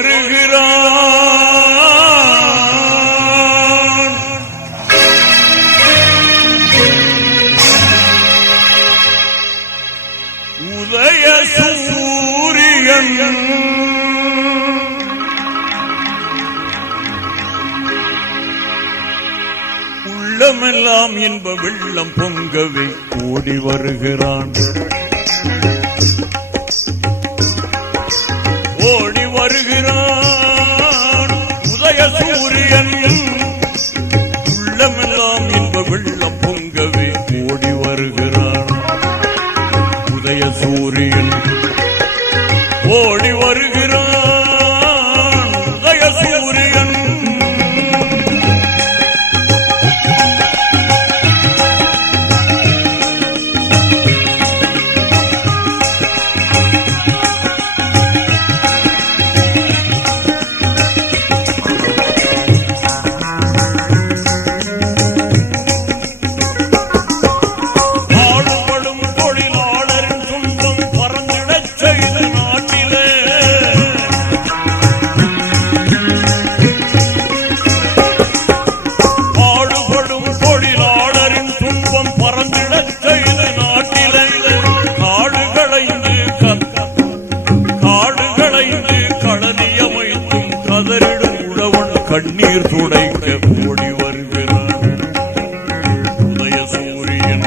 வருகிறான். உதய சூரியன் உள்ளமெல்லாம் இன்ப வெள்ளம் பொங்கவே ஓடி வருகிறான். ஓடி வருகிறான் உதய சூரியன் உள்ளமெல்லாம் இன்ப வெள்ளம் பொங்கவே ஓடி வருகிறான். உதய சூரியன் ஓடி வருகிறான். உதய சூரியன் கண்ணீர் துடைக்க ஓடி வருகிறான். உதய சூரியன்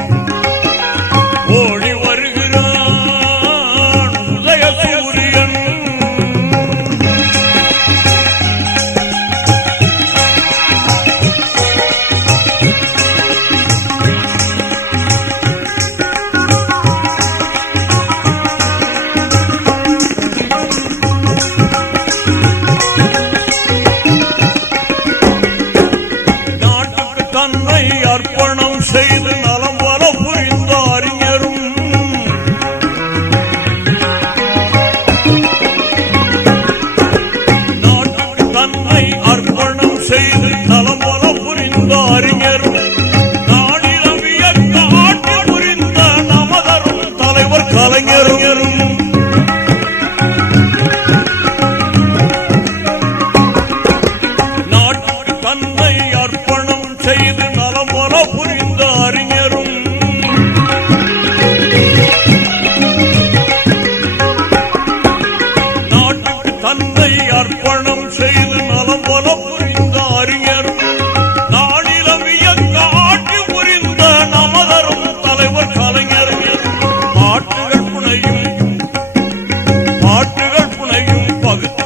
ஓடி வருகிறான். உதய சூரியன் அர்ப்பணம் செய்து நலம் பல புரிந்த அறிஞரும் நாட்டுக்கு தன்னை அர்ப்பணம் செய்து நலம் பல புரிந்த அறிஞரும் நாடிலவிய காட்டி புரிந்த நமதரும் தலைவர் கலைஞரும் நாட்டுக்கு தன்னை அர்ப்பணம் செய்து நலம் பல புரிந்த அறிஞரும் நாட்டுக்கு தன்னை அர்ப்பணம் செய்து நலம் பல புரிந்த அறிஞரும் நாடிலவிய காட்டி புரிந்த நமதரும் தலைவர் கலைஞரும் பாட்டுகள் புனையும் பகுத்து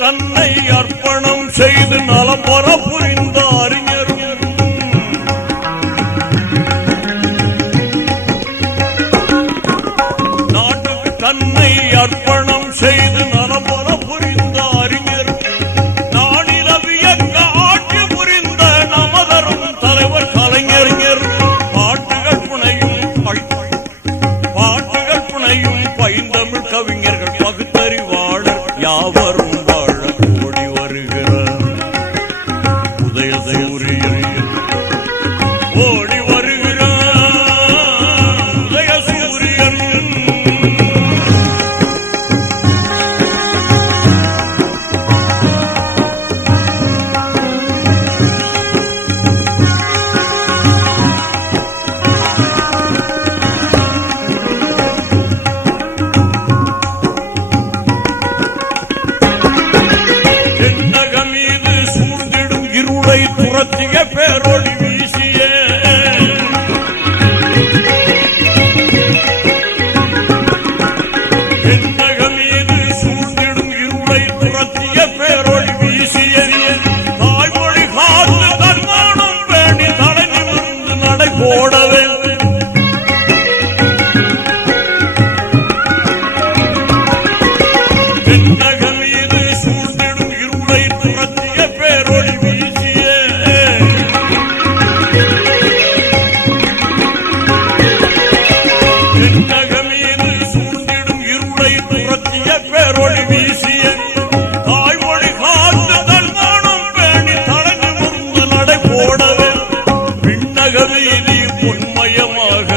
தன்னை அர்ப்பணம் செய்து நலம் பெற புரிந்த அறிஞரும் நாட்டுக்கு தன்னை அர்ப்பணம் செய்து நலம் பெற புரிந்த அறிஞரும் நாடிலவிய காட்டி புரிந்த நமதரும் தலைவர் கலைஞர் பாட்டுகள் புனையும் பைந்தமிழ் கவிஞர்கள் பகுத்தறிவாளர் யாவரும் ஓடி வருகிறார். உதய சூரியன் ஓடி வருகிறார். உதய சூரியன் நகவீதி பொன்மயமாக